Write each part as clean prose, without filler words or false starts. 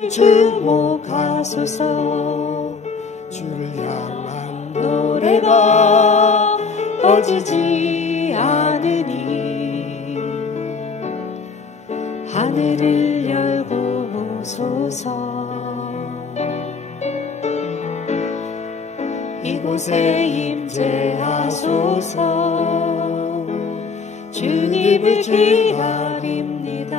주목하소서. 주를 향한 노래가 꺼지지 않으니 하늘을 열고 오소서. 이곳에 임재하소서. 주님을 기다립니다.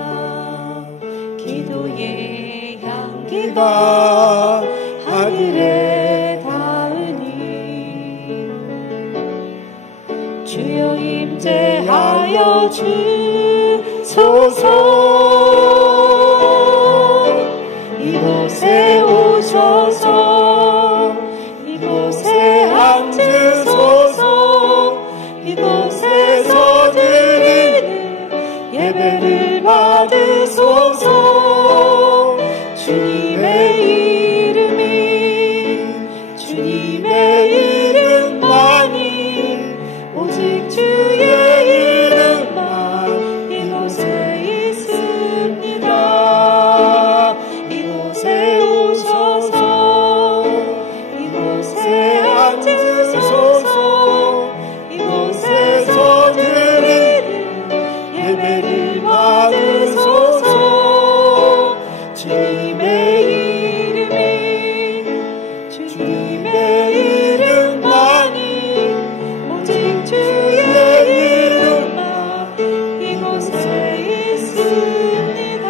기도의 향기가 하늘에 닿으니 주여 임재하여 주소서. 이곳에 오셔서 이곳에 앉으소서. 이곳에서 드리는 예배를 받으소서. 주님의 이름만이 오직 주의 이름만 이곳에 있습니다. 이곳에 오셔서 이곳에 앉으소서. 이곳에서 드리는 예배를 받으소서. 주님의 이름만이 오직 주의 이름만 이곳에 있습니다.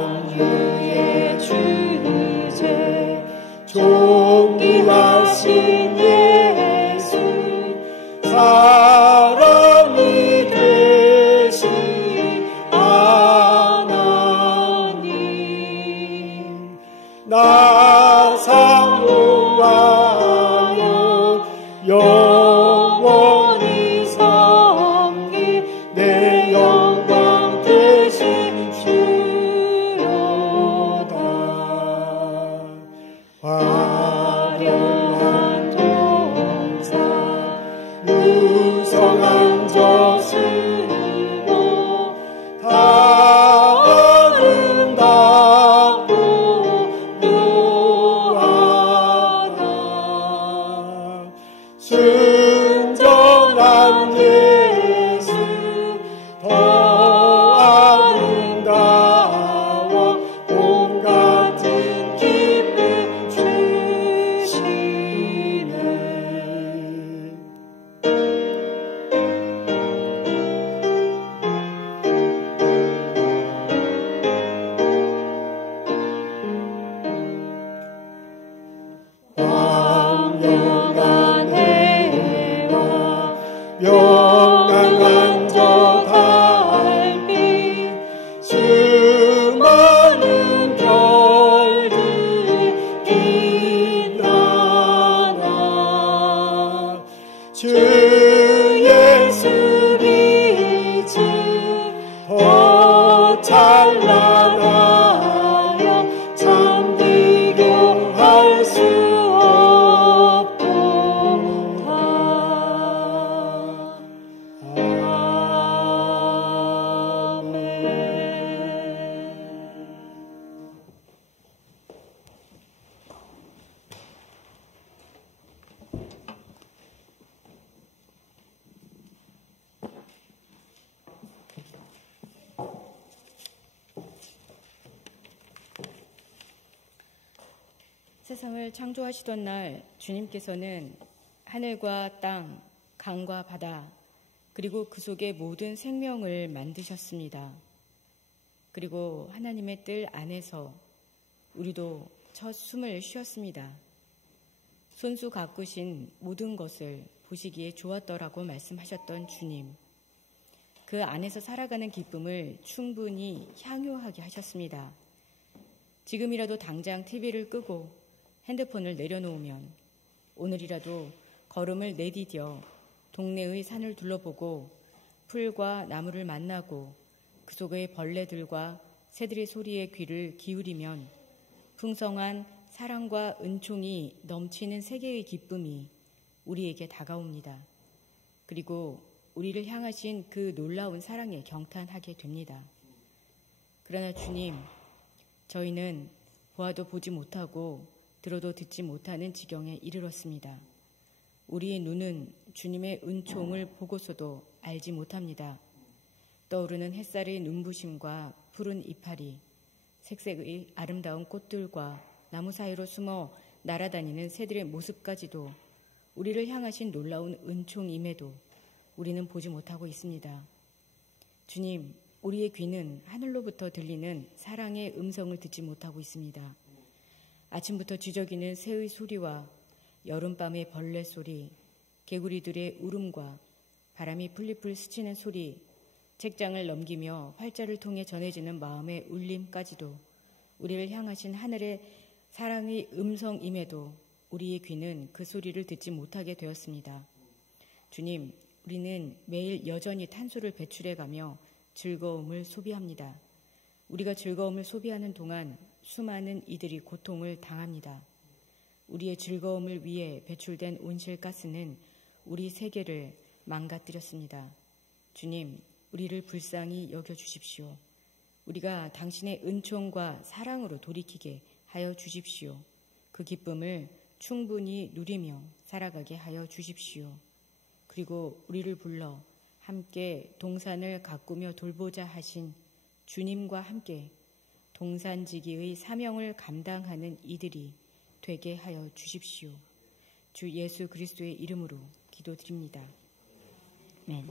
만유의 주제 존귀하신 예수 사람이 되신 하나님 나 사모하여 영원히 섬기 내 영광 되신 주로다. 화려한 동사 무성한 저수로 다 아름답고 묘하다. 순전한 예수 더 아름다워 온 같은 기쁨 주시네. 광명한 해와 명랑한 저 달빛 수많은 별들이 빛나나 주 예수 빛은 더 찬란하여 참 비교할 수 없도다. 세상을 창조하시던 날 주님께서는 하늘과 땅, 강과 바다, 그리고 그 속의 모든 생명을 만드셨습니다. 그리고 하나님의 뜰 안에서 우리도 첫 숨을 쉬었습니다. 손수 가꾸신 모든 것을 보시기에 좋았더라고 말씀하셨던 주님. 그 안에서 살아가는 기쁨을 충분히 향유하게 하셨습니다. 지금이라도 당장 TV를 끄고 핸드폰을 내려놓으면 오늘이라도 걸음을 내디뎌 동네의 산을 둘러보고 풀과 나무를 만나고 그 속의 벌레들과 새들의 소리에 귀를 기울이면 풍성한 사랑과 은총이 넘치는 세계의 기쁨이 우리에게 다가옵니다. 그리고 우리를 향하신 그 놀라운 사랑에 경탄하게 됩니다. 그러나 주님, 저희는 보아도 보지 못하고 들어도 듣지 못하는 지경에 이르렀습니다. 우리의 눈은 주님의 은총을 보고서도 알지 못합니다. 떠오르는 햇살의 눈부심과 푸른 이파리, 색색의 아름다운 꽃들과 나무 사이로 숨어 날아다니는 새들의 모습까지도 우리를 향하신 놀라운 은총임에도 우리는 보지 못하고 있습니다. 주님, 우리의 귀는 하늘로부터 들리는 사랑의 음성을 듣지 못하고 있습니다. 아침부터 지저귀는 새의 소리와 여름밤의 벌레 소리, 개구리들의 울음과 바람이 풀리풀 스치는 소리, 책장을 넘기며 활자를 통해 전해지는 마음의 울림까지도 우리를 향하신 하늘의 사랑의 음성임에도 우리의 귀는 그 소리를 듣지 못하게 되었습니다. 주님, 우리는 매일 여전히 탄소를 배출해가며 즐거움을 소비합니다. 우리가 즐거움을 소비하는 동안 수많은 이들이 고통을 당합니다. 우리의 즐거움을 위해 배출된 온실가스는 우리 세계를 망가뜨렸습니다. 주님, 우리를 불쌍히 여겨주십시오. 우리가 당신의 은총과 사랑으로 돌이키게 하여 주십시오. 그 기쁨을 충분히 누리며 살아가게 하여 주십시오. 그리고 우리를 불러 함께 동산을 가꾸며 돌보자 하신 주님과 함께 동산지기의 사명을 감당하는 이들이 되게 하여 주십시오. 주 예수 그리스도의 이름으로 기도드립니다. 아멘.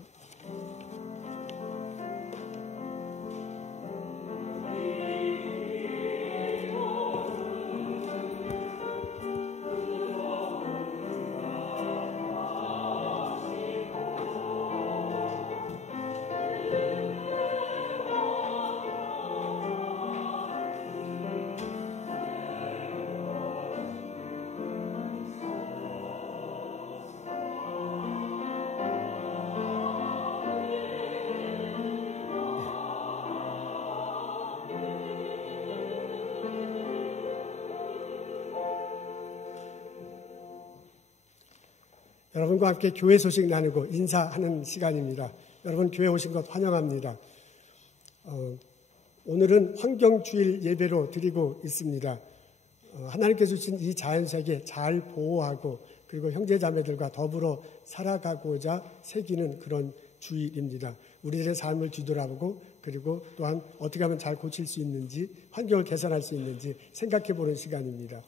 여러분과 함께 교회 소식 나누고 인사하는 시간입니다. 여러분 교회 오신 것 환영합니다. 오늘은 환경주일 예배로 드리고 있습니다. 하나님께서 주신 이 자연세계 잘 보호하고 그리고 형제자매들과 더불어 살아가고자 새기는 그런 주일입니다. 우리들의 삶을 뒤돌아보고 그리고 또한 어떻게 하면 잘 고칠 수 있는지 환경을 개선할 수 있는지 생각해 보는 시간입니다.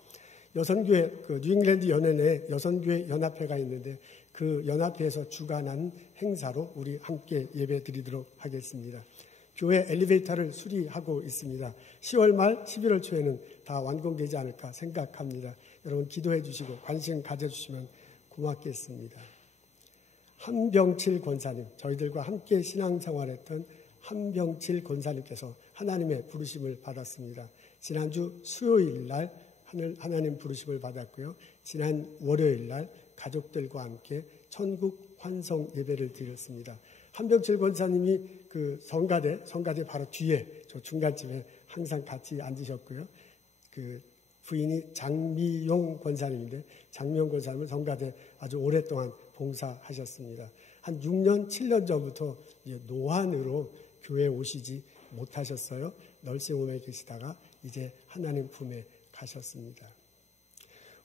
여선교회, 뉴잉글랜드 연회에 여선교회 연합회가 있는데 그 연합회에서 주관한 행사로 우리 함께 예배 드리도록 하겠습니다. 교회 엘리베이터를 수리하고 있습니다. 10월 말 11월 초에는 다 완공되지 않을까 생각합니다. 여러분 기도해 주시고 관심 가져주시면 고맙겠습니다. 한병칠 권사님, 저희들과 함께 신앙생활했던 한병칠 권사님께서 하나님의 부르심을 받았습니다. 지난주 수요일 날 하나님 부르심을 받았고요. 지난 월요일 날 가족들과 함께 천국 환송 예배를 드렸습니다. 한병칠 권사님이 그 성가대 바로 뒤에 저 중간쯤에 항상 같이 앉으셨고요. 그 부인이 장미용 권사님인데 장미용 권사님은 성가대 아주 오랫동안 봉사하셨습니다. 한 6년, 7년 전부터 노안으로 교회에 오시지 못하셨어요. 널싱홈에 계시다가 이제 하나님 품에 가셨습니다.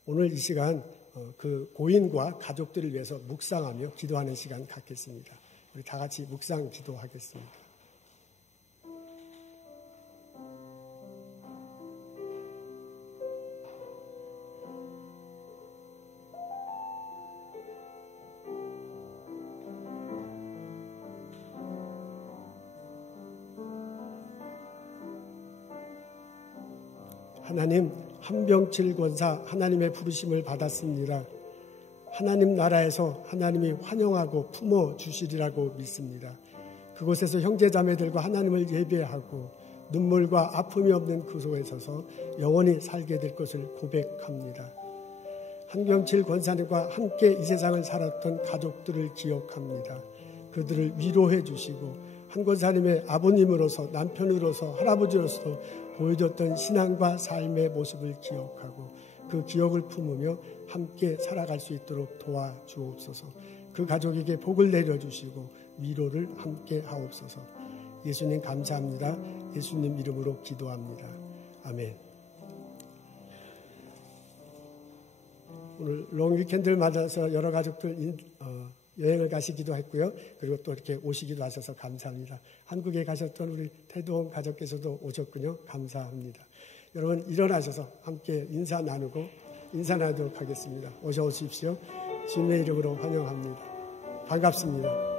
오늘 이 시간 그 고인과 가족들을 위해서 묵상하며 기도하는 시간 갖겠습니다. 우리 다 같이 묵상 기도하겠습니다. 하나님, 한병칠 권사 하나님의 부르심을 받았습니다. 하나님 나라에서 하나님이 환영하고 품어주시리라고 믿습니다. 그곳에서 형제자매들과 하나님을 예배하고 눈물과 아픔이 없는 그 속에 서서 영원히 살게 될 것을 고백합니다. 한병칠 권사님과 함께 이 세상을 살았던 가족들을 기억합니다. 그들을 위로해 주시고 한 권사님의 아버님으로서 남편으로서 할아버지로서 보여줬던 신앙과 삶의 모습을 기억하고 그 기억을 품으며 함께 살아갈 수 있도록 도와주옵소서. 그 가족에게 복을 내려주시고 위로를 함께 하옵소서. 예수님 감사합니다. 예수님 이름으로 기도합니다. 아멘. 오늘 롱 위켄드를 맞아서 여러 가족들 여행을 가시기도 했고요. 그리고 또 이렇게 오시기도 하셔서 감사합니다. 한국에 가셨던 우리 태도원 가족께서도 오셨군요. 감사합니다. 여러분 일어나셔서 함께 인사 나누도록 하겠습니다. 어서 오십시오. 주님의 이름으로 환영합니다. 반갑습니다.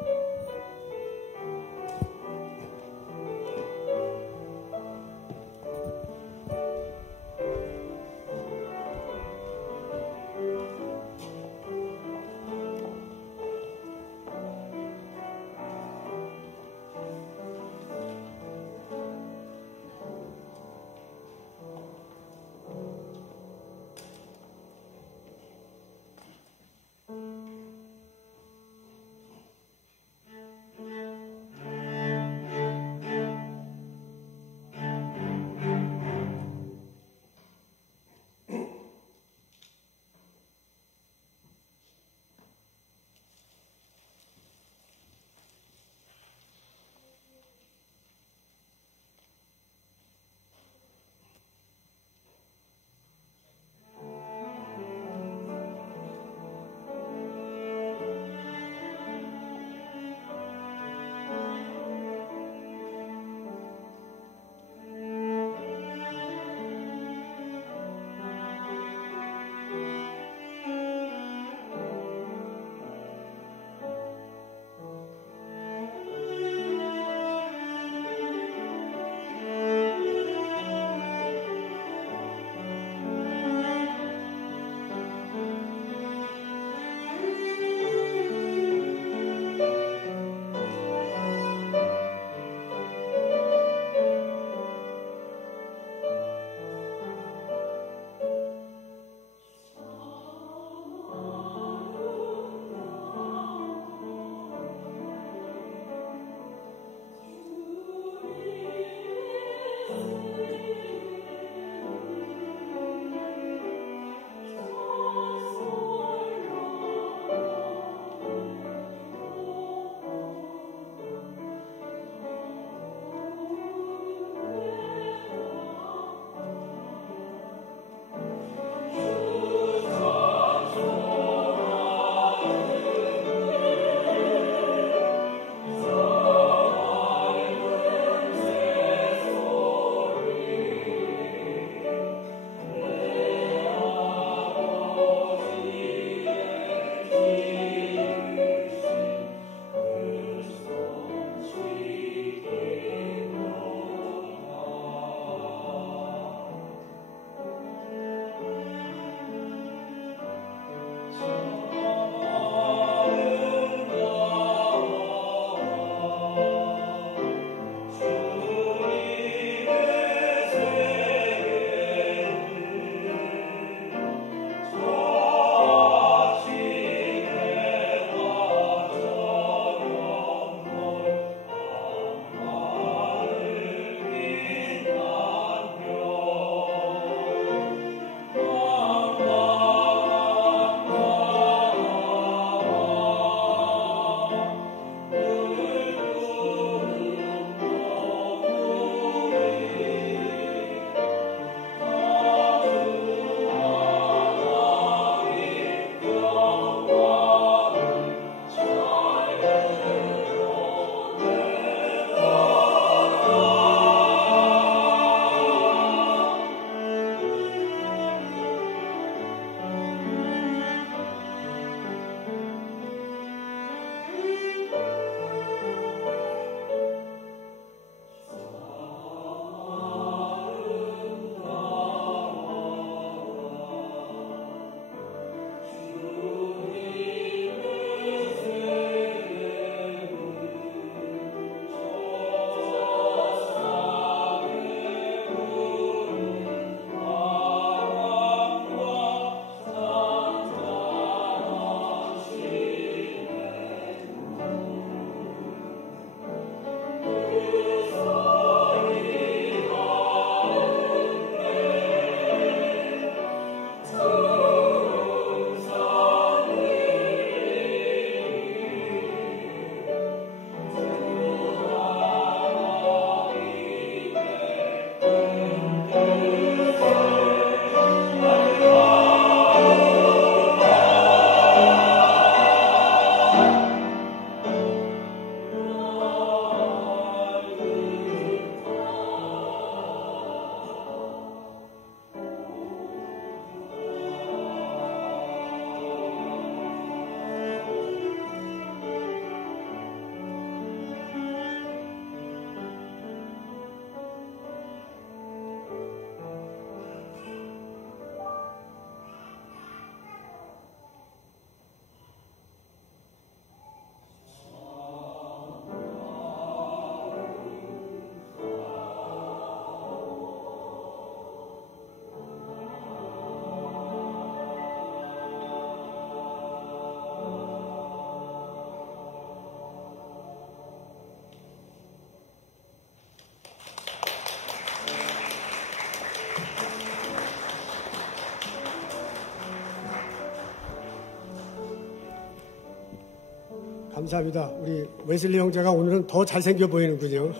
감사합니다. 우리 웨슬리 형제가 오늘은 더 잘생겨 보이는군요.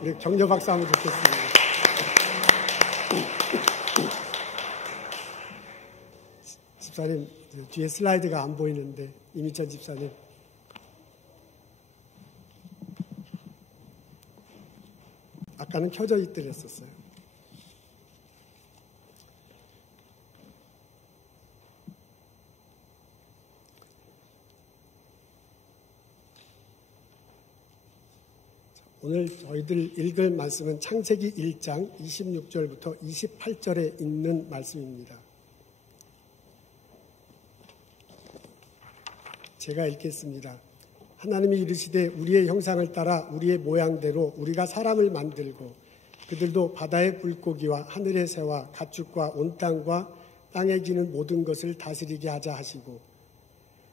우리 격려 박수 한번 듣겠습니다. 집사님, 뒤에 슬라이드가 안 보이는데, 이미찬 집사님. 아까는 켜져 있더랬었어요. 오늘 저희들 읽을 말씀은 창세기 1장 26절부터 28절에 있는 말씀입니다. 제가 읽겠습니다. 하나님이 이르시되 우리의 형상을 따라 우리의 모양대로 우리가 사람을 만들고 그들도 바다의 물고기와 하늘의 새와 가축과 온 땅과 땅에 기는 모든 것을 다스리게 하자 하시고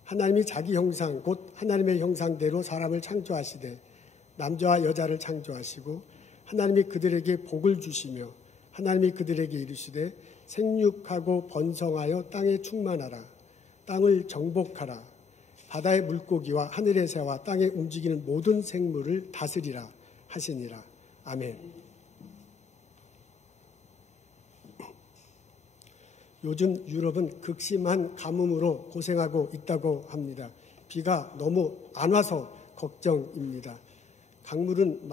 하나님이 자기 형상 곧 하나님의 형상대로 사람을 창조하시되 남자와 여자를 창조하시고 하나님이 그들에게 복을 주시며 하나님이 그들에게 이르시되 생육하고 번성하여 땅에 충만하라 땅을 정복하라 바다의 물고기와 하늘의 새와 땅에 움직이는 모든 생물을 다스리라 하시니라. 아멘. 요즘 유럽은 극심한 가뭄으로 고생하고 있다고 합니다. 비가 너무 안 와서 걱정입니다. 강물은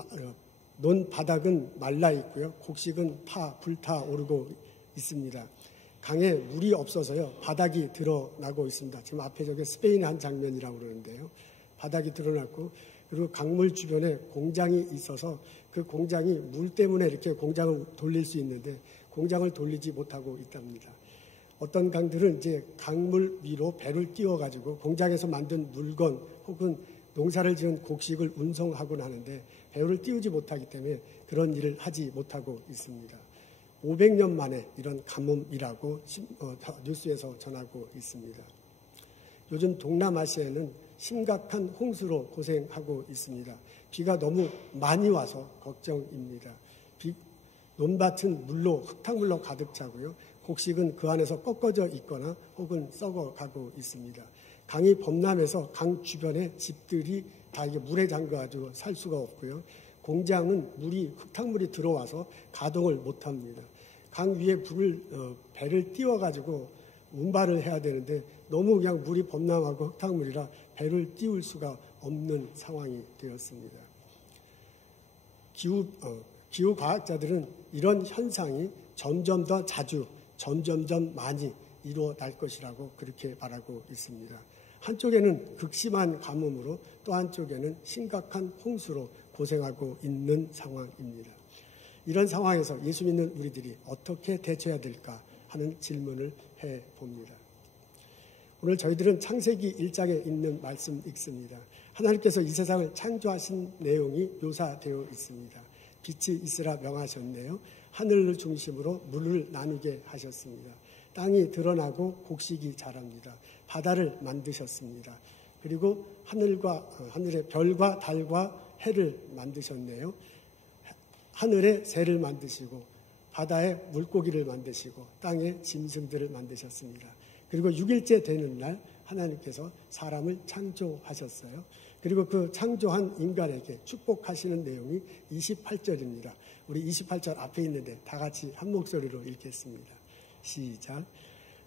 논 바닥은 말라 있고요. 곡식은 불타오르고 있습니다. 강에 물이 없어서요. 바닥이 드러나고 있습니다. 지금 앞에 저게 스페인의 한 장면이라고 그러는데요. 바닥이 드러났고 그리고 강물 주변에 공장이 있어서 그 공장이 물 때문에 이렇게 공장을 돌릴 수 있는데 공장을 돌리지 못하고 있답니다. 어떤 강들은 이제 강물 위로 배를 띄워가지고 공장에서 만든 물건 혹은 농사를 지은 곡식을 운송하곤 하는데 배를 띄우지 못하기 때문에 그런 일을 하지 못하고 있습니다. 500년 만에 이런 가뭄이라고 뉴스에서 전하고 있습니다. 요즘 동남아시아에는 심각한 홍수로 고생하고 있습니다. 비가 너무 많이 와서 걱정입니다. 논밭은 물로 흙탕물로 가득 차고요. 곡식은 그 안에서 꺾어져 있거나 혹은 썩어가고 있습니다. 강이 범람해서 강 주변에 집들이 다 이게 물에 잠겨가지고 살 수가 없고요. 공장은 흙탕물이 들어와서 가동을 못합니다. 강 위에 배를 띄워가지고 운반을 해야 되는데 너무 그냥 물이 범람하고 흙탕물이라 배를 띄울 수가 없는 상황이 되었습니다. 기후과학자들은 이런 현상이 점점 더 자주, 점점 많이 이루어날 것이라고 그렇게 말하고 있습니다. 한쪽에는 극심한 가뭄으로 또 한쪽에는 심각한 홍수로 고생하고 있는 상황입니다. 이런 상황에서 예수 믿는 우리들이 어떻게 대처해야 될까 하는 질문을 해봅니다. 오늘 저희들은 창세기 1장에 있는 말씀 읽습니다. 하나님께서 이 세상을 창조하신 내용이 묘사되어 있습니다. 빛이 있으라 명하셨네요. 하늘을 중심으로 물을 나누게 하셨습니다. 땅이 드러나고 곡식이 자랍니다. 바다를 만드셨습니다. 그리고 하늘의 별과 달과 해를 만드셨네요. 하늘에 새를 만드시고 바다에 물고기를 만드시고 땅에 짐승들을 만드셨습니다. 그리고 6일째 되는 날 하나님께서 사람을 창조하셨어요. 그리고 그 창조한 인간에게 축복하시는 내용이 28절입니다. 우리 28절 앞에 있는데 다 같이 한 목소리로 읽겠습니다. 시작.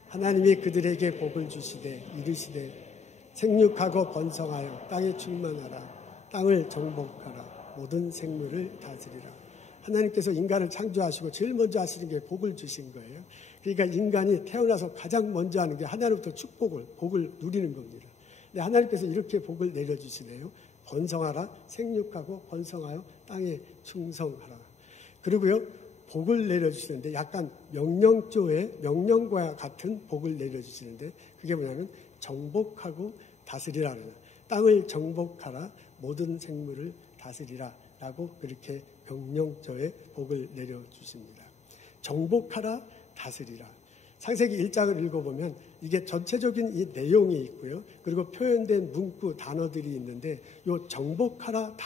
하나님이 그들에게 복을 주시되 이르시되 생육하고 번성하여 땅에 충만하라 땅을 정복하라 모든 생물을 다스리라. 하나님께서 인간을 창조하시고 제일 먼저 하시는 게 복을 주신 거예요. 그러니까 인간이 태어나서 가장 먼저 하는 게 하나님부터 복을 누리는 겁니다. 근데 하나님께서 이렇게 복을 내려주시네요. 번성하라, 생육하고 번성하여 땅에 충성하라. 그리고요, 복을 내려주시는데 약간 명령과 같은 복을 내려주시는데 그게 뭐냐면 정복하고 다스리라는 땅을 정복하라, 모든 생물을 다스리라 라고 그렇게 명령조의 복을 내려주십니다. 정복하라, 다스리라. 창세기 1장을 읽어보면 이게 전체적인 이 내용이 있고요. 그리고 표현된 문구 단어들이 있는데 이 정복하라는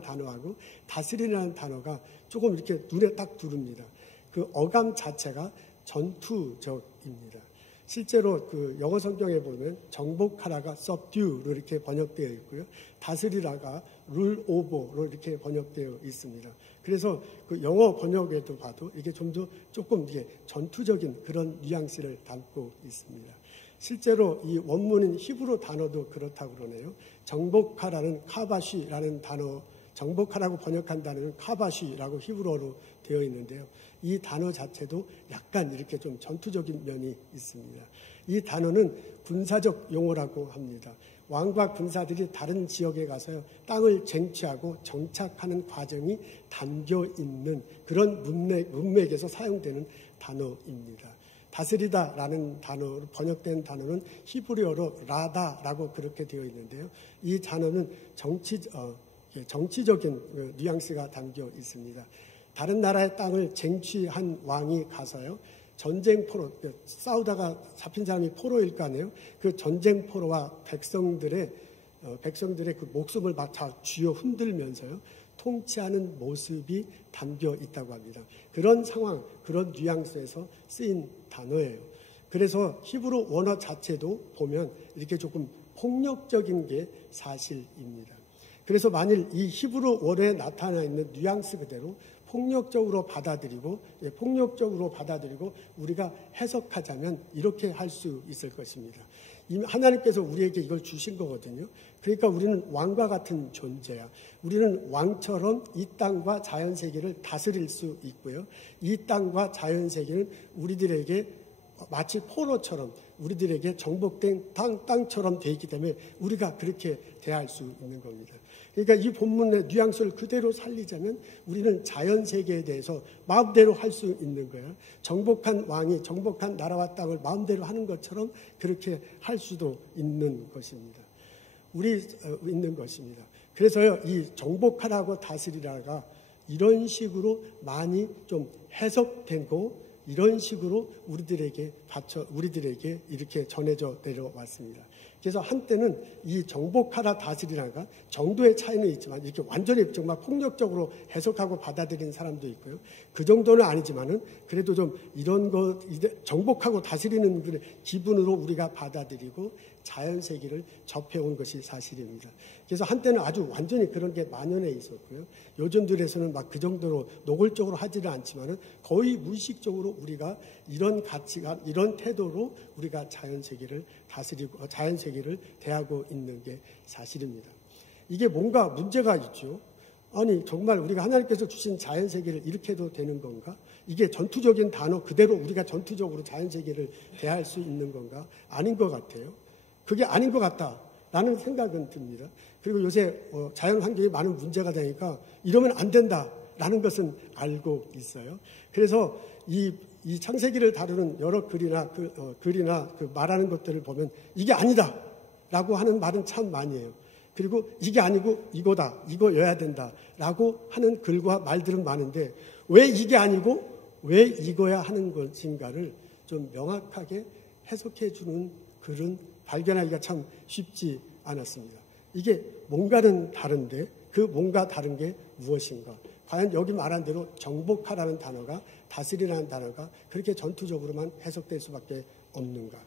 단어하고 다스리라는 단어가 조금 이렇게 눈에 딱 들어옵니다. 그 어감 자체가 전투적입니다. 실제로 그 영어 성경에 보면 정복하라가 subdue로 이렇게 번역되어 있고요. 다스리라가 rule over로 이렇게 번역되어 있습니다. 그래서 그 영어 번역에도 봐도 이게 좀 더 조금 이게 전투적인 그런 뉘앙스를 담고 있습니다. 실제로 이 원문인 히브리 단어도 그렇다고 그러네요. 정복하라는 카바시라는 단어, 정복하라고 번역한 단어는 카바시라고 히브리어로 되어 있는데요. 이 단어 자체도 약간 이렇게 좀 전투적인 면이 있습니다. 이 단어는 군사적 용어라고 합니다. 왕과 군사들이 다른 지역에 가서요, 땅을 쟁취하고 정착하는 과정이 담겨 있는 그런 문맥에서 사용되는 단어입니다. 다스리다라는 단어로 번역된 단어는 히브리어로 라다라고 그렇게 되어 있는데요. 이 단어는 정치적인 뉘앙스가 담겨 있습니다. 다른 나라의 땅을 쟁취한 왕이 가서요, 전쟁포로, 싸우다가 잡힌 사람이 포로일 거 아니에요? 그 전쟁포로와 백성들의 그 목숨을 막 쥐어 흔들면서요, 통치하는 모습이 담겨 있다고 합니다. 그런 상황, 그런 뉘앙스에서 쓰인 단어예요. 그래서 히브리 원어 자체도 보면 이렇게 조금 폭력적인 게 사실입니다. 그래서 만일 이 히브리 원어에 나타나 있는 뉘앙스 그대로 폭력적으로 받아들이고 우리가 해석하자면 이렇게 할 수 있을 것입니다. 이미 하나님께서 우리에게 이걸 주신 거거든요. 그러니까 우리는 왕과 같은 존재야. 우리는 왕처럼 이 땅과 자연세계를 다스릴 수 있고요. 이 땅과 자연세계는 우리들에게 마치 포로처럼 우리들에게 정복된 땅처럼 되어 있기 때문에 우리가 그렇게 대할 수 있는 겁니다. 그러니까 이 본문의 뉘앙스를 그대로 살리자면 우리는 자연세계에 대해서 마음대로 할 수 있는 거예요. 정복한 왕이 정복한 나라와 땅을 마음대로 하는 것처럼 그렇게 할 수도 있는 것입니다. 있는 것입니다. 그래서요, 이 정복하라고 다스리라가 이런 식으로 많이 좀 해석되고 이런 식으로 우리들에게 이렇게 전해져 내려왔습니다. 그래서 한때는 이 정복하라 다스리라가 정도의 차이는 있지만 이렇게 완전히 정말 폭력적으로 해석하고 받아들이는 사람도 있고요. 그 정도는 아니지만은 그래도 좀 이런 거 정복하고 다스리는 그 기분으로 우리가 받아들이고 자연세계를 접해온 것이 사실입니다. 그래서 한때는 아주 완전히 그런 게 만연해 있었고요. 요즘 들에서는 막 그 정도로 노골적으로 하지는 않지만은 거의 무의식적으로 우리가 이런 가치관, 이런 태도로 우리가 자연세계를 다스리고 자연세계를 대하고 있는 게 사실입니다. 이게 뭔가 문제가 있죠. 아니 정말 우리가 하나님께서 주신 자연세계를 이렇게 해도 되는 건가? 이게 전투적인 단어 그대로 우리가 전투적으로 자연세계를 대할 수 있는 건가? 아닌 것 같아요. 그게 아닌 것 같다라는 생각은 듭니다. 그리고 요새 자연환경에 많은 문제가 되니까 이러면 안 된다라는 것은 알고 있어요. 그래서 이 창세기를 다루는 여러 글이나 그 말하는 것들을 보면 이게 아니다라고 하는 말은 참 많이 해요. 그리고 이게 아니고 이거다, 이거여야 된다라고 하는 글과 말들은 많은데 왜 이게 아니고 왜 이거야 하는 것인가를 좀 명확하게 해석해 주는 글은 발견하기가 참 쉽지 않았습니다. 이게 뭔가는 다른데 그 뭔가 다른 게 무엇인가? 과연 여기 말한 대로 정복하라는 단어가 다스리라는 단어가 그렇게 전투적으로만 해석될 수밖에 없는가?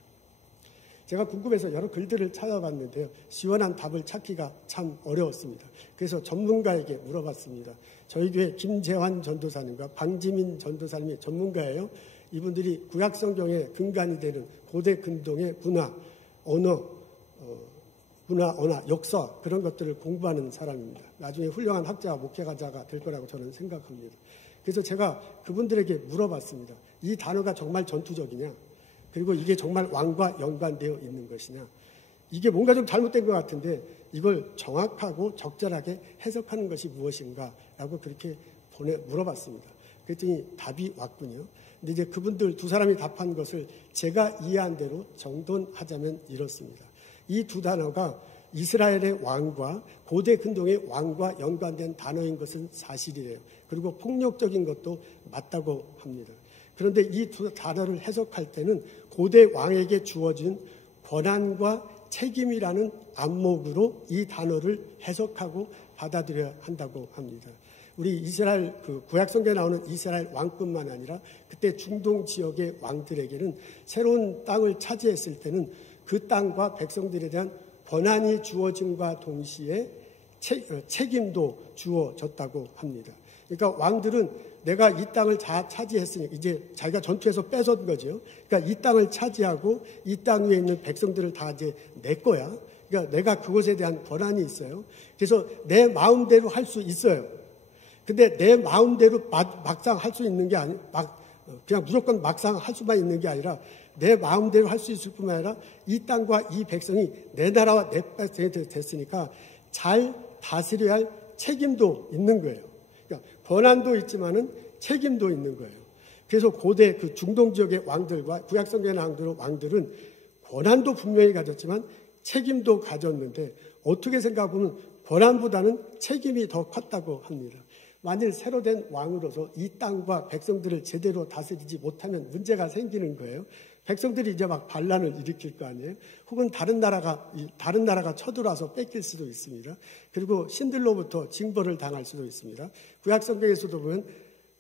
제가 궁금해서 여러 글들을 찾아봤는데요. 시원한 답을 찾기가 참 어려웠습니다. 그래서 전문가에게 물어봤습니다. 저희 교회 김재환 전도사님과 방지민 전도사님이 전문가예요. 이분들이 구약성경의 근간이 되는 고대 근동의 문화, 언어, 역사 그런 것들을 공부하는 사람입니다. 나중에 훌륭한 학자와 목회가자가 될 거라고 저는 생각합니다. 그래서 제가 그분들에게 물어봤습니다. 이 단어가 정말 전투적이냐? 그리고 이게 정말 왕과 연관되어 있는 것이냐? 이게 뭔가 좀 잘못된 것 같은데 이걸 정확하고 적절하게 해석하는 것이 무엇인가? 라고 그렇게 물어봤습니다. 그랬더니 답이 왔군요. 근데 이제 그분들 두 사람이 답한 것을 제가 이해한 대로 정돈하자면 이렇습니다. 이 두 단어가 이스라엘의 왕과 고대 근동의 왕과 연관된 단어인 것은 사실이래요. 그리고 폭력적인 것도 맞다고 합니다. 그런데 이 두 단어를 해석할 때는 고대 왕에게 주어진 권한과 책임이라는 안목으로 이 단어를 해석하고 받아들여야 한다고 합니다. 우리 이스라엘 그 구약 성경에 나오는 이스라엘 왕뿐만 아니라 그때 중동 지역의 왕들에게는 새로운 땅을 차지했을 때는 그 땅과 백성들에 대한 권한이 주어짐과 동시에 책임도 주어졌다고 합니다. 그러니까 왕들은 내가 이 땅을 차지했으니 이제 자기가 전투에서 뺏은 거죠. 그러니까 이 땅을 차지하고 이 땅 위에 있는 백성들을 다 이제 내 거야. 그러니까 내가 그것에 대한 권한이 있어요. 그래서 내 마음대로 할 수 있어요. 근데 내 마음대로 막상 할 수 있는 게 그냥 무조건 막상 할 수만 있는 게 아니라 내 마음대로 할 수 있을 뿐만 아니라 이 땅과 이 백성이 내 나라와 내 백성이 됐으니까 잘 다스려야 할 책임도 있는 거예요. 그러니까 권한도 있지만은 책임도 있는 거예요. 그래서 고대 그 중동 지역의 왕들과 구약 성경에 나오는 왕들은 권한도 분명히 가졌지만 책임도 가졌는데 어떻게 생각하면 권한보다는 책임이 더 컸다고 합니다. 만일 새로 된 왕으로서 이 땅과 백성들을 제대로 다스리지 못하면 문제가 생기는 거예요. 백성들이 이제 막 반란을 일으킬 거 아니에요. 혹은 다른 나라가 쳐들어와서 뺏길 수도 있습니다. 그리고 신들로부터 징벌을 당할 수도 있습니다. 구약 성경에서도 보면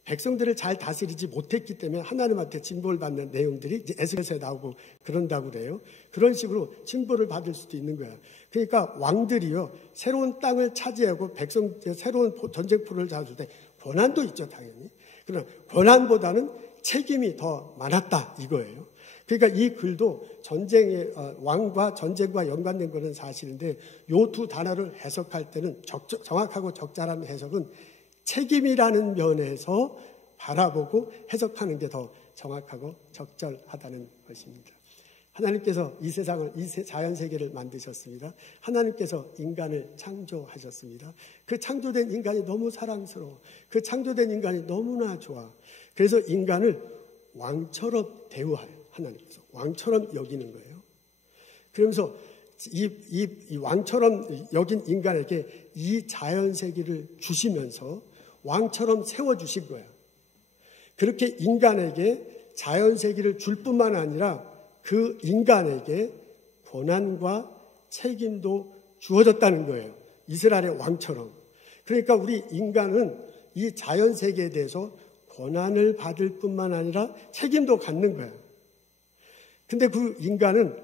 백성들을 잘 다스리지 못했기 때문에 하나님한테 징벌을 받는 내용들이 이제 에스겔서에 나오고 그런다고 그래요. 그런 식으로 징벌을 받을 수도 있는 거야. 그러니까 왕들이요, 새로운 땅을 차지하고 새로운 전쟁포를 잡을 때 권한도 있죠, 당연히. 그러나 권한보다는 책임이 더 많았다, 이거예요. 그러니까 이 글도 왕과 전쟁과 연관된 것은 사실인데 이 두 단어를 해석할 때는 정확하고 적절한 해석은 책임이라는 면에서 바라보고 해석하는 게 더 정확하고 적절하다는 것입니다. 하나님께서 이 세상을, 자연세계를 만드셨습니다. 하나님께서 인간을 창조하셨습니다. 그 창조된 인간이 너무 사랑스러워. 그 창조된 인간이 너무나 좋아. 그래서 인간을 왕처럼 대우해요. 하나님께서 왕처럼 여기는 거예요. 그러면서 이 왕처럼 여긴 인간에게 이 자연세계를 주시면서 왕처럼 세워주신 거야. 그렇게 인간에게 자연세계를 줄 뿐만 아니라 그 인간에게 권한과 책임도 주어졌다는 거예요. 이스라엘의 왕처럼. 그러니까 우리 인간은 이 자연세계에 대해서 권한을 받을 뿐만 아니라 책임도 갖는 거예요. 근데 그 인간은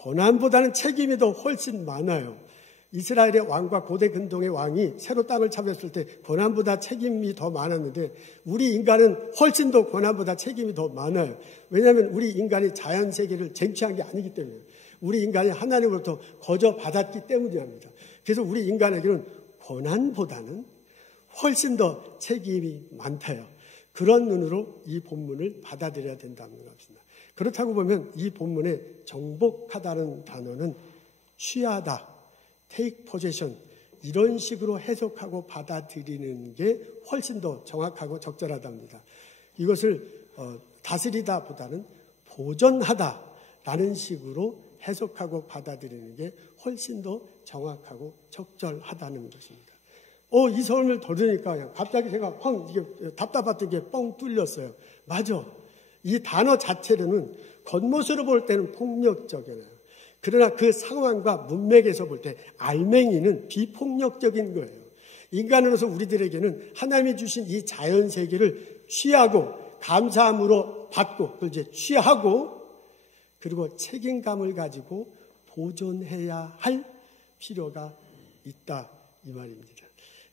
권한보다는 책임이 더 훨씬 많아요. 이스라엘의 왕과 고대 근동의 왕이 새로 땅을 차지했을 때 권한보다 책임이 더 많았는데 우리 인간은 훨씬 더 권한보다 책임이 더 많아요. 왜냐하면 우리 인간이 자연세계를 쟁취한 게 아니기 때문에 우리 인간이 하나님으로부터 거저 받았기 때문입니다. 그래서 우리 인간에게는 권한보다는 훨씬 더 책임이 많다요. 그런 눈으로 이 본문을 받아들여야 된다는 것입니다. 그렇다고 보면 이 본문에 정복하다는 단어는 취하다, take possession 이런 식으로 해석하고 받아들이는 게 훨씬 더 정확하고 적절하답니다. 이것을 다스리다 보다는 보존하다라는 식으로 해석하고 받아들이는 게 훨씬 더 정확하고 적절하다는 것입니다. 이 설명을 들으니까 그냥 갑자기 제가 이게 답답했던 게 뻥 뚫렸어요. 맞아. 이 단어 자체로는 겉모습으로 볼 때는 폭력적이에요. 그러나 그 상황과 문맥에서 볼 때 알맹이는 비폭력적인 거예요. 인간으로서 우리들에게는 하나님이 주신 이 자연세계를 취하고 감사함으로 받고 그걸 이제 취하고 그리고 책임감을 가지고 보존해야 할 필요가 있다 이 말입니다.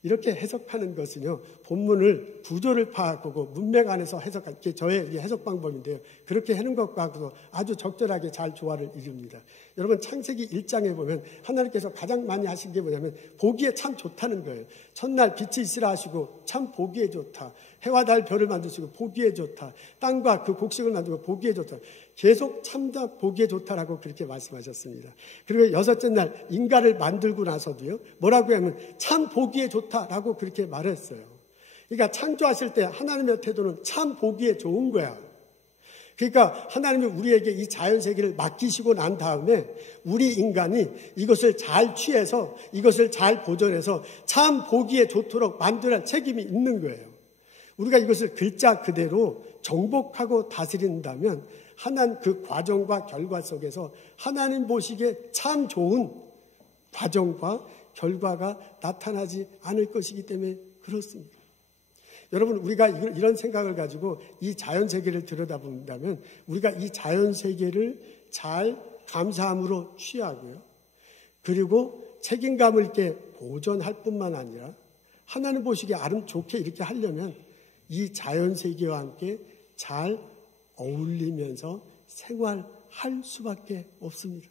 이렇게 해석하는 것은요, 본문을 구조를 파악하고 문맥 안에서 해석하는 게 저의 해석 방법인데요. 그렇게 하는 것과 아주 적절하게 잘 조화를 이룹니다. 여러분, 창세기 1장에 보면 하나님께서 가장 많이 하신 게 뭐냐면 보기에 참 좋다는 거예요. 첫날 빛이 있으라 하시고 참 보기에 좋다. 해와 달 별을 만드시고 보기에 좋다. 땅과 그 곡식을 만들고 보기에 좋다. 계속 참다 보기에 좋다라고 그렇게 말씀하셨습니다. 그리고 여섯째 날 인간을 만들고 나서도요, 뭐라고 하면 참 보기에 좋다라고 그렇게 말했어요. 그러니까 창조하실 때 하나님의 태도는 참 보기에 좋은 거야. 그러니까 하나님이 우리에게 이 자연세계를 맡기시고 난 다음에 우리 인간이 이것을 잘 취해서 이것을 잘 보존해서 참 보기에 좋도록 만들어야 책임이 있는 거예요. 우리가 이것을 글자 그대로 정복하고 다스린다면 하나님 그 과정과 결과 속에서 하나님 보시기에 참 좋은 과정과 결과가 나타나지 않을 것이기 때문에 그렇습니다. 여러분, 우리가 이런 생각을 가지고 이 자연세계를 들여다본다면 우리가 이 자연세계를 잘 감사함으로 취하고요. 그리고 책임감을 있게 보존할 뿐만 아니라 하나님 보시기에 좋게 이렇게 하려면 이 자연세계와 함께 잘 어울리면서 생활할 수밖에 없습니다.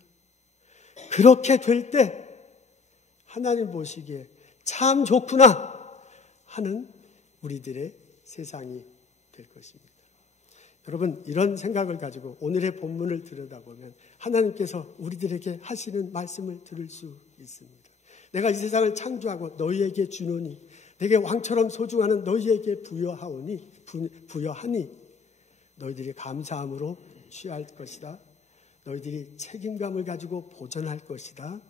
그렇게 될 때 하나님 보시기에 참 좋구나 하는 우리들의 세상이 될 것입니다. 여러분, 이런 생각을 가지고 오늘의 본문을 들여다보면 하나님께서 우리들에게 하시는 말씀을 들을 수 있습니다. 내가 이 세상을 창조하고 너희에게 주노니 내게 왕처럼 소중하는 너희에게 부여하니 너희들이 감사함으로 취할 것이다. 너희들이 책임감을 가지고 보존할 것이다.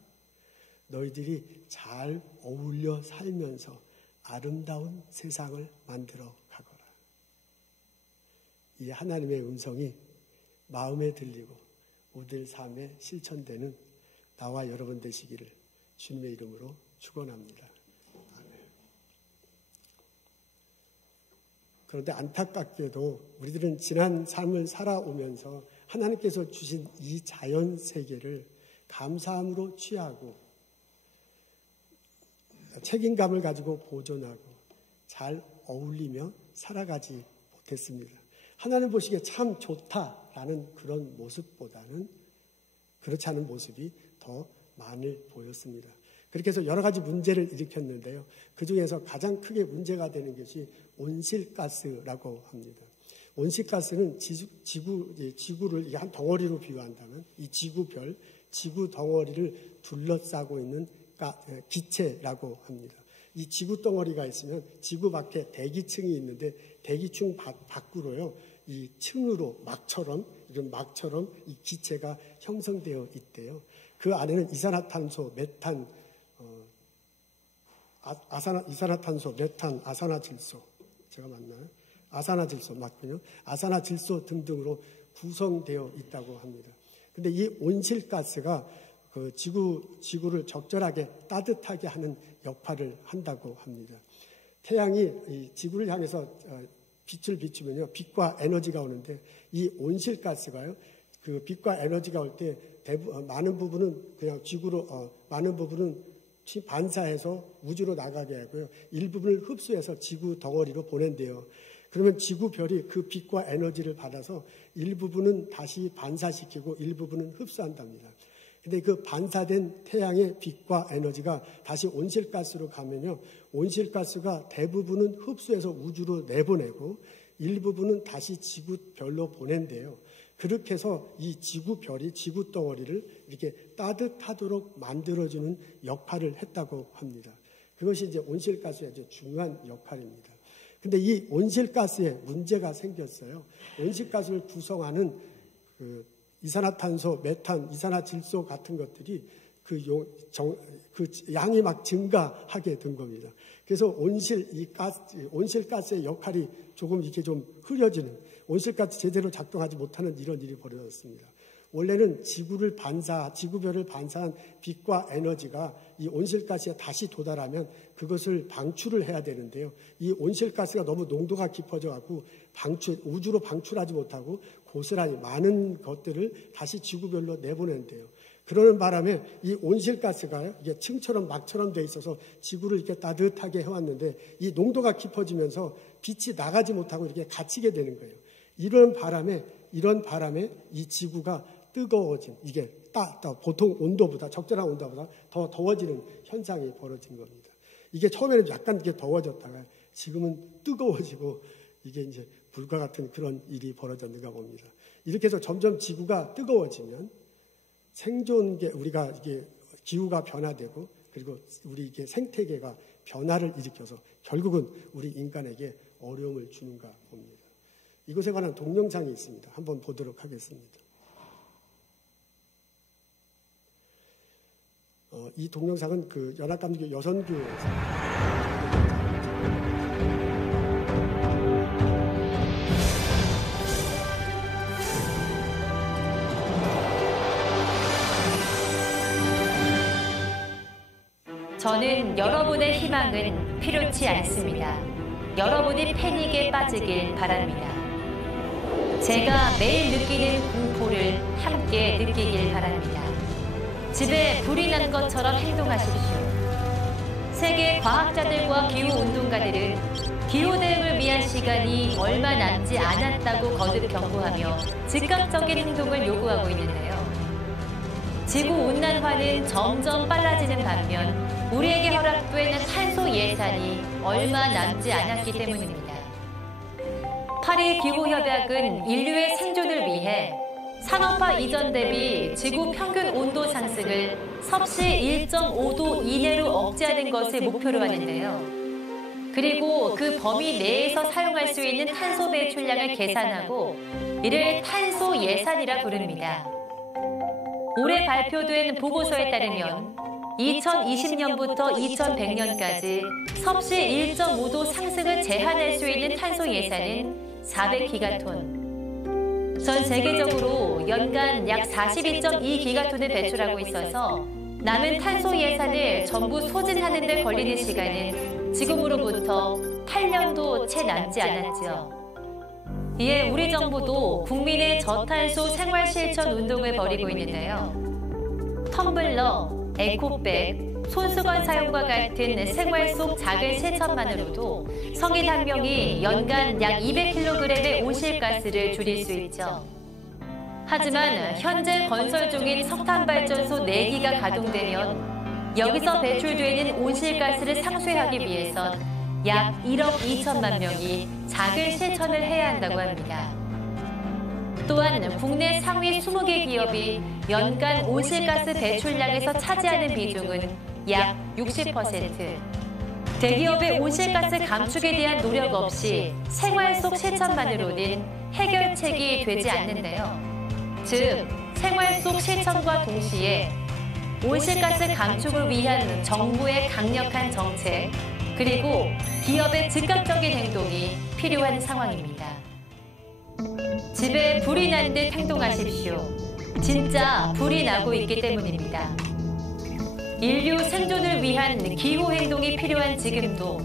너희들이 잘 어울려 살면서 아름다운 세상을 만들어 가거라. 이 하나님의 음성이 마음에 들리고 우리들 삶에 실천되는 나와 여러분 되시기를 주님의 이름으로 축원합니다. 아멘. 그런데 안타깝게도 우리들은 지난 삶을 살아오면서 하나님께서 주신 이 자연 세계를 감사함으로 취하고 책임감을 가지고 보존하고 잘 어울리며 살아가지 못했습니다. 하나님 보시기에 참 좋다라는 그런 모습보다는 그렇지 않은 모습이 더 많이 보였습니다. 그렇게 해서 여러 가지 문제를 일으켰는데요. 그중에서 가장 크게 문제가 되는 것이 온실가스라고 합니다. 온실가스는 지구를 한 덩어리로 비유한다면 이 지구별, 지구 덩어리를 둘러싸고 있는 기체라고 합니다. 이 지구 덩어리가 있으면 지구 밖에 대기층이 있는데 대기층 밖으로요, 이 층으로 막처럼 이 기체가 형성되어 있대요. 그 안에는 이산화탄소, 메탄, 이산화탄소, 메탄, 아산화질소, 제가 맞나요? 아산화질소 맞군요. 아산화질소 등등으로 구성되어 있다고 합니다. 근데 이 온실가스가 그 지구를 적절하게 따뜻하게 하는 역할을 한다고 합니다. 태양이 이 지구를 향해서 빛을 비추면요, 빛과 에너지가 오는데 이 온실가스가요, 그 빛과 에너지가 올 때 많은 부분은 그냥 많은 부분은 반사해서 우주로 나가게 하고요, 일부분을 흡수해서 지구 덩어리로 보낸대요. 그러면 지구별이 그 빛과 에너지를 받아서 일부분은 다시 반사시키고 일부분은 흡수한답니다. 근데 그 반사된 태양의 빛과 에너지가 다시 온실가스로 가면요, 온실가스가 대부분은 흡수해서 우주로 내보내고 일부분은 다시 지구별로 보낸대요. 그렇게 해서 이 지구별이 지구 덩어리를 이렇게 따뜻하도록 만들어주는 역할을 했다고 합니다. 그것이 이제 온실가스의 아주 중요한 역할입니다. 근데 이 온실가스에 문제가 생겼어요. 온실가스를 구성하는 그 이산화탄소, 메탄, 이산화질소 같은 것들이 그 양이 막 증가하게 된 겁니다. 그래서 온실가스의 역할이 조금 이렇게 좀 흐려지는, 온실가스 제대로 작동하지 못하는 이런 일이 벌어졌습니다. 원래는 지구별을 반사한 빛과 에너지가 이 온실가스에 다시 도달하면 그것을 방출을 해야 되는데요. 이 온실가스가 너무 농도가 깊어져 갖고 우주로 방출하지 못하고 고스란히 많은 것들을 다시 지구별로 내보낸대요. 그러는 바람에 이 온실가스가 이게 층처럼 막처럼 돼 있어서 지구를 이렇게 따뜻하게 해왔는데 이 농도가 깊어지면서 빛이 나가지 못하고 이렇게 갇히게 되는 거예요. 이런 바람에 이 지구가 뜨거워진, 이게 보통 온도보다, 적절한 온도보다 더 더워지는 현상이 벌어진 겁니다. 이게 처음에는 약간 이렇게 더워졌다가 지금은 뜨거워지고 이게 이제 불과 같은 그런 일이 벌어졌는가 봅니다. 이렇게 해서 점점 지구가 뜨거워지면 우리가 이게 기후가 변화되고 그리고 우리 이게 생태계가 변화를 일으켜서 결국은 우리 인간에게 어려움을 주는가 봅니다. 이것에 관한 동영상이 있습니다. 한번 보도록 하겠습니다. 이 동영상은 그 연합감리교 여선교회에서 저는 여러분의 희망은 필요치 않습니다. 여러분이 패닉에 빠지길 바랍니다. 제가 매일 느끼는 공포를 함께 느끼길 바랍니다. 집에 불이 난 것처럼 행동하십시오. 세계 과학자들과 기후운동가들은 기후대응을 위한 시간이 얼마 남지 않았다고 거듭 경고하며 즉각적인 행동을 요구하고 있는데요. 지구온난화는 점점 빨라지는 반면 우리에게 허락된 탄소 예산이 얼마 남지 않았기 때문입니다. 파리 기후협약은 인류의 생존을 위해 산업화 이전 대비 지구 평균 온도 상승을 섭씨 1.5도 이내로 억제하는 것을 목표로 하는데요. 그리고 그 범위 내에서 사용할 수 있는 탄소 배출량을 계산하고 이를 탄소 예산이라 부릅니다. 올해 발표된 보고서에 따르면 2020년부터 2100년까지 섭씨 1.5도 상승을 제한할 수 있는 탄소 예산은 400기가톤. 전 세계적으로 연간 약 42.2기가톤을 배출하고 있어서 남은 탄소 예산을 전부 소진하는 데 걸리는 시간은 지금으로부터 8년도 채 남지 않았지요. 이에 우리 정부도 국민의 저탄소 생활 실천 운동을 벌이고 있는데요. 텀블러, 에코백, 손수건 사용과 같은 생활 속 작은 실천만으로도 성인 한 명이 연간 약 200kg의 온실가스를 줄일 수 있죠. 하지만 현재 건설 중인 석탄발전소 4기가 가동되면 여기서 배출되는 온실가스를 상쇄하기 위해선 약 1억 2천만 명이 작은 실천을 해야 한다고 합니다. 또한 국내 상위 20개 기업이 연간 온실가스 배출량에서 차지하는 비중은 약 60%. 대기업의 온실가스 감축에 대한 노력 없이 생활 속 실천만으로는 해결책이 되지 않는데요. 즉, 생활 속 실천과 동시에 온실가스 감축을 위한 정부의 강력한 정책, 그리고 기업의 즉각적인 행동이 필요한 상황입니다. 집에 불이 난 듯 행동하십시오. 진짜 불이 나고 있기 때문입니다. 인류 생존을 위한 기후 행동이 필요한 지금도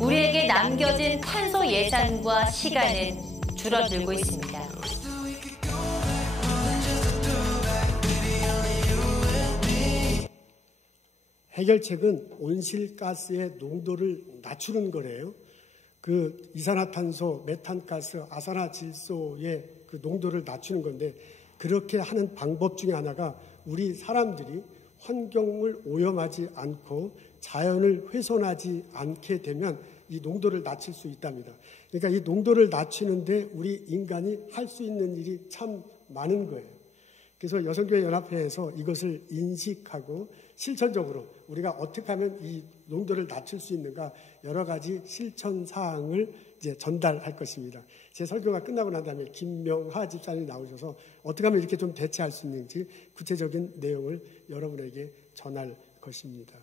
우리에게 남겨진 탄소 예산과 시간은 줄어들고 있습니다. 해결책은 온실가스의 농도를 낮추는 거래요. 그 이산화탄소, 메탄가스, 아산화질소의 그 농도를 낮추는 건데, 그렇게 하는 방법 중에 하나가 우리 사람들이 환경을 오염하지 않고 자연을 훼손하지 않게 되면 이 농도를 낮출 수 있답니다. 그러니까 이 농도를 낮추는데 우리 인간이 할 수 있는 일이 참 많은 거예요. 그래서 여성교회 연합회에서 이것을 인식하고 실천적으로 우리가 어떻게 하면 이 농도를 낮출 수 있는가 여러 가지 실천 사항을 이제 전달할 것입니다. 제 설교가 끝나고 난 다음에 김명하 집사님이 나오셔서 어떻게 하면 이렇게 좀 대체할 수 있는지 구체적인 내용을 여러분에게 전할 것입니다.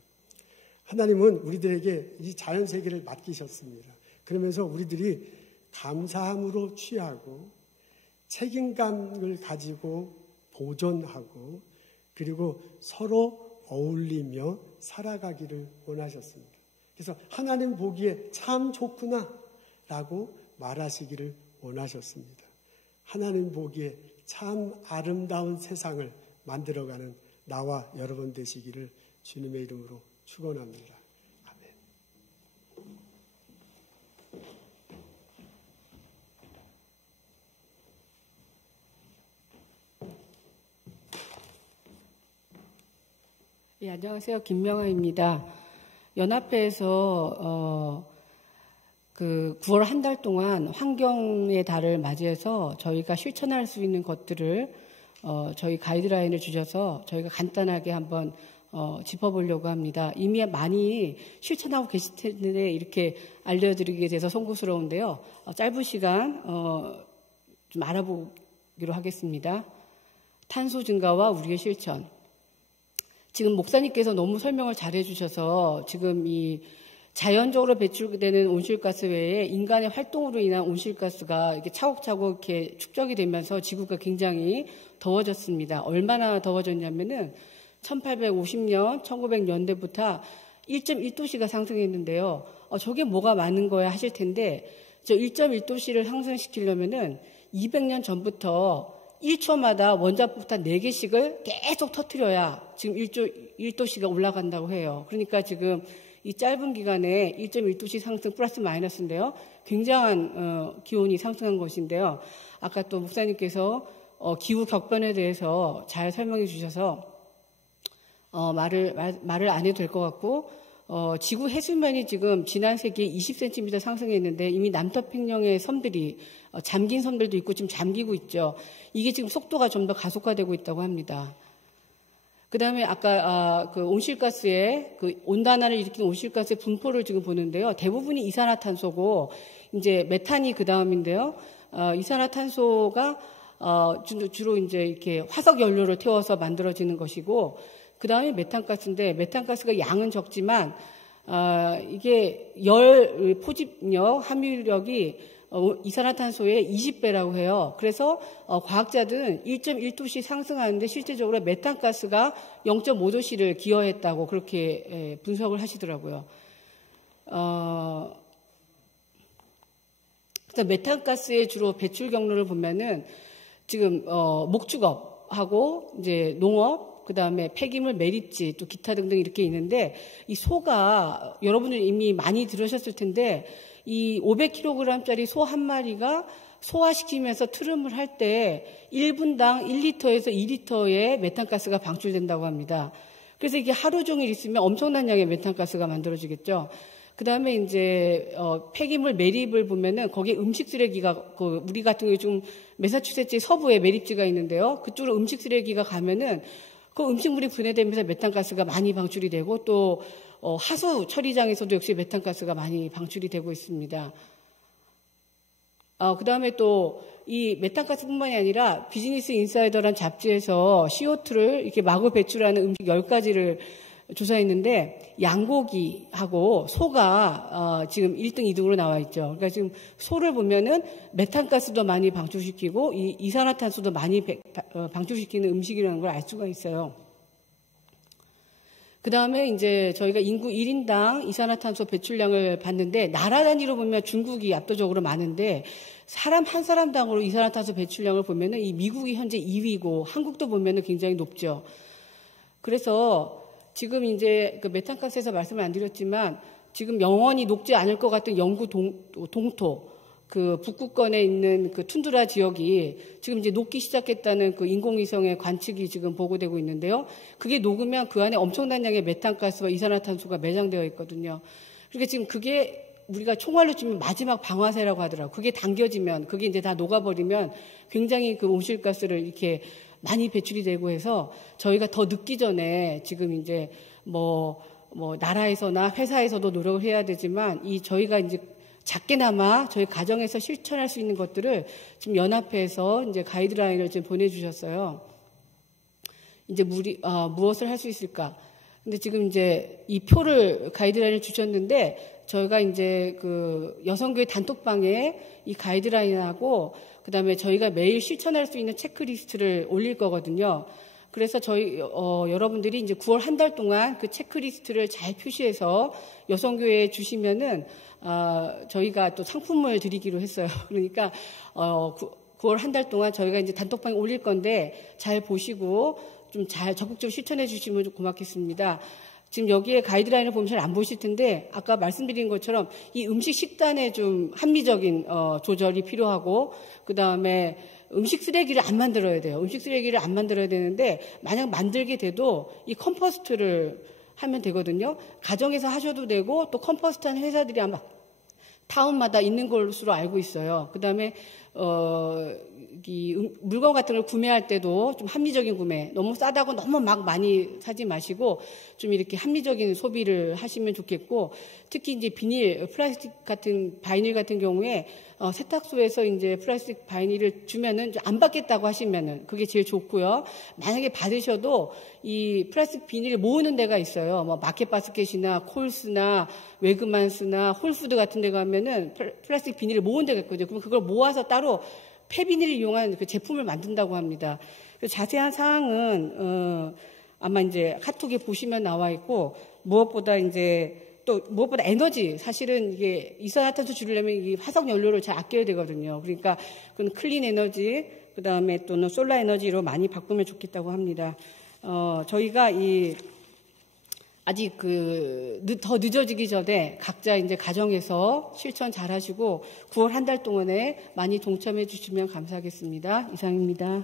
하나님은 우리들에게 이 자연 세계를 맡기셨습니다. 그러면서 우리들이 감사함으로 취하고 책임감을 가지고 보존하고 그리고 서로 어울리며 살아가기를 원하셨습니다. 그래서 하나님 보기에 참 좋구나 라고 말하시기를 원하셨습니다. 하나님 보기에 참 아름다운 세상을 만들어가는 나와 여러분 되시기를 주님의 이름으로 축원합니다. 아멘. 네, 안녕하세요. 김명아입니다. 연합회에서 그 9월 한 달 동안 환경의 달을 맞이해서 저희가 실천할 수 있는 것들을 저희 가이드라인을 주셔서 저희가 간단하게 한번 짚어보려고 합니다. 이미 많이 실천하고 계실 텐데 이렇게 알려드리게 돼서 송구스러운데요. 짧은 시간 좀 알아보기로 하겠습니다. 탄소 증가와 우리의 실천. 지금 목사님께서 너무 설명을 잘 해주셔서 지금 이 자연적으로 배출되는 온실가스 외에 인간의 활동으로 인한 온실가스가 이렇게 차곡차곡 이렇게 축적이 되면서 지구가 굉장히 더워졌습니다. 얼마나 더워졌냐면은 1850년, 1900년대부터 1.1도씨가 상승했는데요. 저게 뭐가 많은 거야 하실 텐데, 저 1.1도씨를 상승시키려면은 200년 전부터 1초마다 원자폭탄 4개씩을 계속 터뜨려야 지금 1도씨가 올라간다고 해요. 그러니까 지금 이 짧은 기간에 1.1도씨 상승 플러스 마이너스인데요. 굉장한 기온이 상승한 것인데요. 아까 또 목사님께서 기후 격변에 대해서 잘 설명해 주셔서 말을 안 해도 될 것 같고, 지구 해수면이 지금 지난 세기에 20cm 상승했는데 이미 남태평양의 섬들이 잠긴 섬들도 있고 지금 잠기고 있죠. 이게 지금 속도가 좀 더 가속화되고 있다고 합니다. 그 다음에 아까 그 온실가스의 그 온난화를 일으키는 온실가스의 분포를 지금 보는데요. 대부분이 이산화탄소고 이제 메탄이 그 다음인데요. 이산화탄소가 주로 이제 이렇게 화석 연료를 태워서 만들어지는 것이고, 그 다음에 메탄가스인데 메탄가스가 양은 적지만 이게 열 포집력 함유력이 이산화탄소의 20배라고 해요. 그래서 과학자들은 1.1도씨 상승하는데 실제적으로 메탄가스가 0.5도씨를 기여했다고 그렇게 분석을 하시더라고요. 그래서 메탄가스의 주로 배출 경로를 보면은 지금 목축업하고 이제 농업, 그 다음에 폐기물 매립지, 또 기타 등등 이렇게 있는데, 이 소가 여러분들 이미 많이 들으셨을 텐데, 이 500kg짜리 소 한 마리가 소화시키면서 트름을 할 때 1분당 1리터에서 2리터의 메탄가스가 방출된다고 합니다. 그래서 이게 하루 종일 있으면 엄청난 양의 메탄가스가 만들어지겠죠. 그 다음에 이제 폐기물 매립을 보면은 거기에 음식 쓰레기가 우리 같은 경우 좀 매사추세츠 서부에 매립지가 있는데요. 그쪽으로 음식 쓰레기가 가면은 그 음식물이 분해되면서 메탄가스가 많이 방출이 되고, 또 하수 처리장에서도 역시 메탄가스가 많이 방출이 되고 있습니다. 그 다음에 또 이 메탄가스뿐만이 아니라 비즈니스 인사이더라는 잡지에서 CO2를 이렇게 마구 배출하는 음식 10가지를 조사했는데, 양고기하고 소가 지금 1등, 2등으로 나와 있죠. 그러니까 지금 소를 보면은 메탄가스도 많이 방출시키고 이산화탄소도 많이 방출시키는 음식이라는 걸 알 수가 있어요. 그 다음에 이제 저희가 인구 1인당 이산화탄소 배출량을 봤는데, 나라 단위로 보면 중국이 압도적으로 많은데, 사람 한 사람당으로 이산화탄소 배출량을 보면은 이 미국이 현재 2위고 한국도 보면은 굉장히 높죠. 그래서 지금 이제 그 메탄가스에서 말씀을 안 드렸지만, 지금 영원히 녹지 않을 것 같은 영구 동토, 그 북극권에 있는 그 툰드라 지역이 지금 이제 녹기 시작했다는 그 인공위성의 관측이 지금 보고되고 있는데요. 그게 녹으면 그 안에 엄청난 양의 메탄가스와 이산화탄소가 매장되어 있거든요. 그러니까 지금 그게 우리가 총알로 치면 마지막 방아쇠라고 하더라고요. 그게 당겨지면, 그게 이제 다 녹아버리면 굉장히 그 온실가스를 이렇게 많이 배출이 되고 해서, 저희가 더 늦기 전에 지금 이제 뭐 나라에서나 회사에서도 노력을 해야 되지만, 저희가 이제 작게나마 저희 가정에서 실천할 수 있는 것들을 지금 연합회에서 이제 가이드라인을 지금 보내주셨어요. 이제 무엇을 할 수 있을까? 근데 지금 이제 이 표를 가이드라인을 주셨는데, 저희가 이제 그 여성교회 단톡방에 이 가이드라인하고 그다음에 저희가 매일 실천할 수 있는 체크리스트를 올릴 거거든요. 그래서 저희 여러분들이 이제 9월 한 달 동안 그 체크리스트를 잘 표시해서 여성교회에 주시면은 저희가 또 상품을 드리기로 했어요. 그러니까 9월 한 달 동안 저희가 이제 단톡방에 올릴 건데 잘 보시고 좀 잘 적극적으로 실천해 주시면 좀 고맙겠습니다. 지금 여기에 가이드라인을 보면 잘 안 보실 텐데, 아까 말씀드린 것처럼 이 음식 식단에 좀 합리적인 조절이 필요하고, 그 다음에 음식 쓰레기를 안 만들어야 돼요. 음식 쓰레기를 안 만들어야 되는데, 만약 만들게 돼도 이 컴포스트를 하면 되거든요. 가정에서 하셔도 되고, 또 컴포스트하는 회사들이 아마 타운마다 있는 것으로 알고 있어요. 그 다음에 물건 같은 걸 구매할 때도 좀 합리적인 구매, 너무 싸다고 너무 막 많이 사지 마시고 좀 이렇게 합리적인 소비를 하시면 좋겠고, 특히 이제 플라스틱 같은 바이닐 같은 경우에 세탁소에서 이제 플라스틱 바이닐을 주면은 안 받겠다고 하시면은 그게 제일 좋고요. 만약에 받으셔도 이 플라스틱 비닐을 모으는 데가 있어요. 뭐 마켓바스켓이나 콜스나 웨그만스나 홀푸드 같은 데 가면은 플라스틱 비닐을 모으는 데가 있거든요. 그럼 그걸 모아서 따로 폐비닐을 이용한 그 제품을 만든다고 합니다. 자세한 사항은 아마 이제 카톡에 보시면 나와 있고, 무엇보다 에너지, 사실은 이게 이산화탄소 줄이려면 이 화석 연료를 잘 아껴야 되거든요. 그러니까 그건 클린 에너지, 그 다음에 또는 솔라 에너지로 많이 바꾸면 좋겠다고 합니다. 저희가 아직 더 늦어지기 전에 각자 이제 가정에서 실천 잘 하시고 9월 한 달 동안에 많이 동참해 주시면 감사하겠습니다. 이상입니다.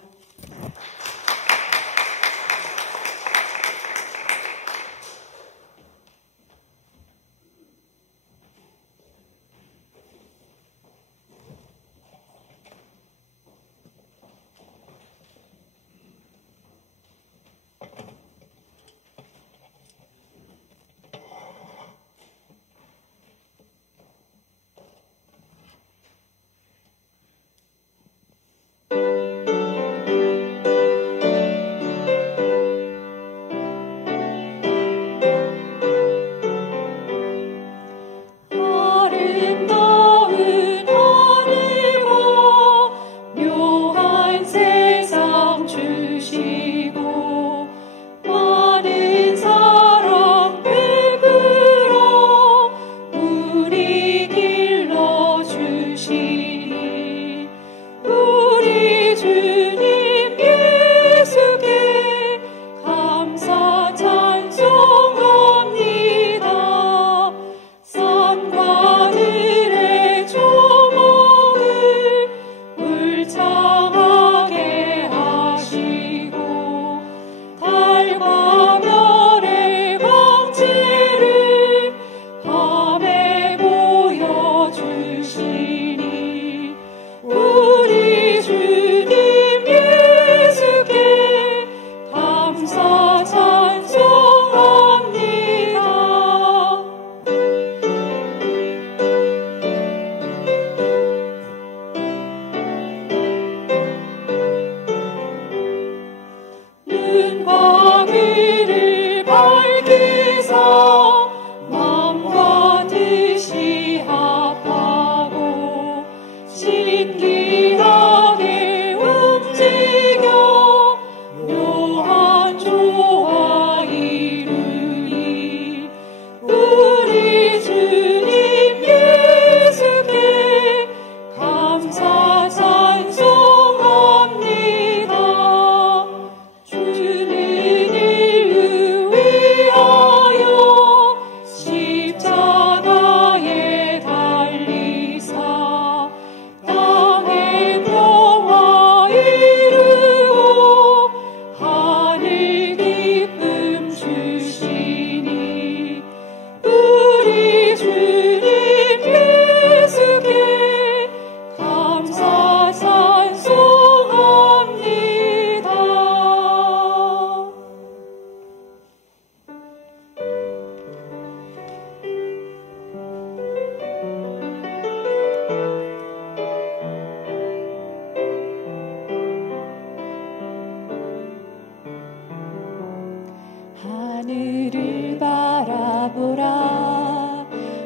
하늘을 바라보라.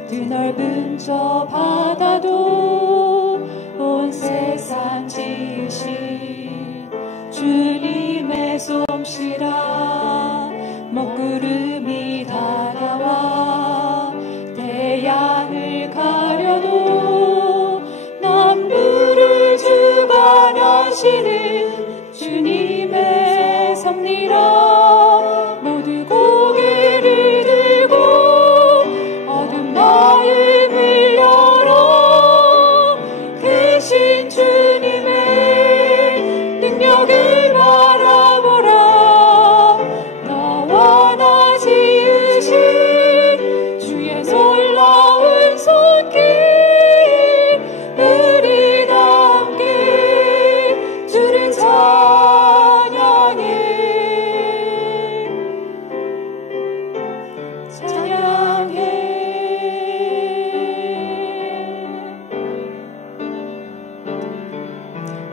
드넓은 저 바다도 온 세상 지으신 주님의 솜씨라. 먹구름이 다가와 태양을 가려도 남부를 주관하시는 주님의 섭리라. 모두 고개를 들고 어둠 마음을 열어 크신 주님의 능력을 바라보라. 너와 나 지으신 주의 놀라운 손길 우리 다 함께 주를 찬양해.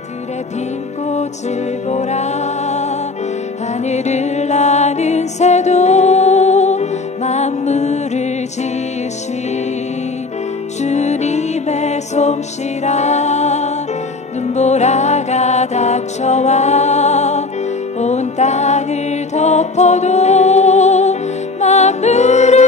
들의 핀 꽃을 보라. 하늘을 나는 새도 만물을 지으신 주님의 솜씨라. 눈보라가 닥쳐와 온 땅을 덮어도 만물을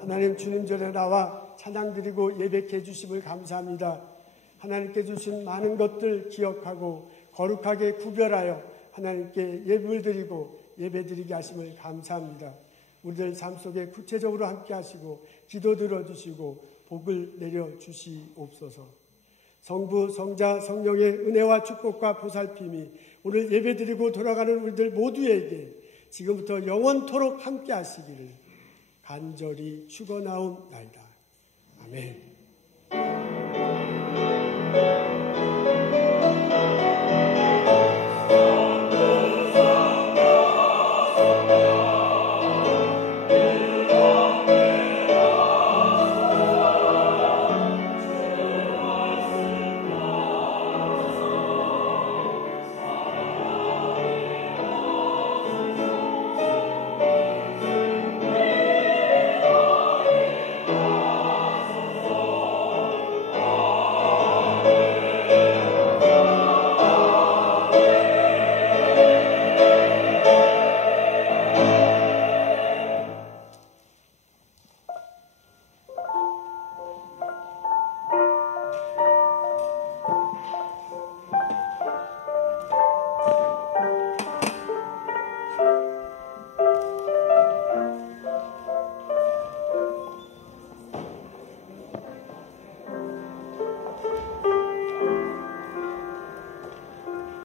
하나님 주님 전에 나와 찬양드리고 예배해 주심을 감사합니다. 하나님께 주신 많은 것들 기억하고 거룩하게 구별하여 하나님께 예불 드리고 예배 드리게 하심을 감사합니다. 우리들 삶 속에 구체적으로 함께 하시고 기도 들어주시고 복을 내려주시옵소서. 성부, 성자, 성령의 은혜와 축복과 보살핌이 오늘 예배드리고 돌아가는 우리들 모두에게 지금부터 영원토록 함께 하시기를 간절히 축원하옵나이다. 아멘.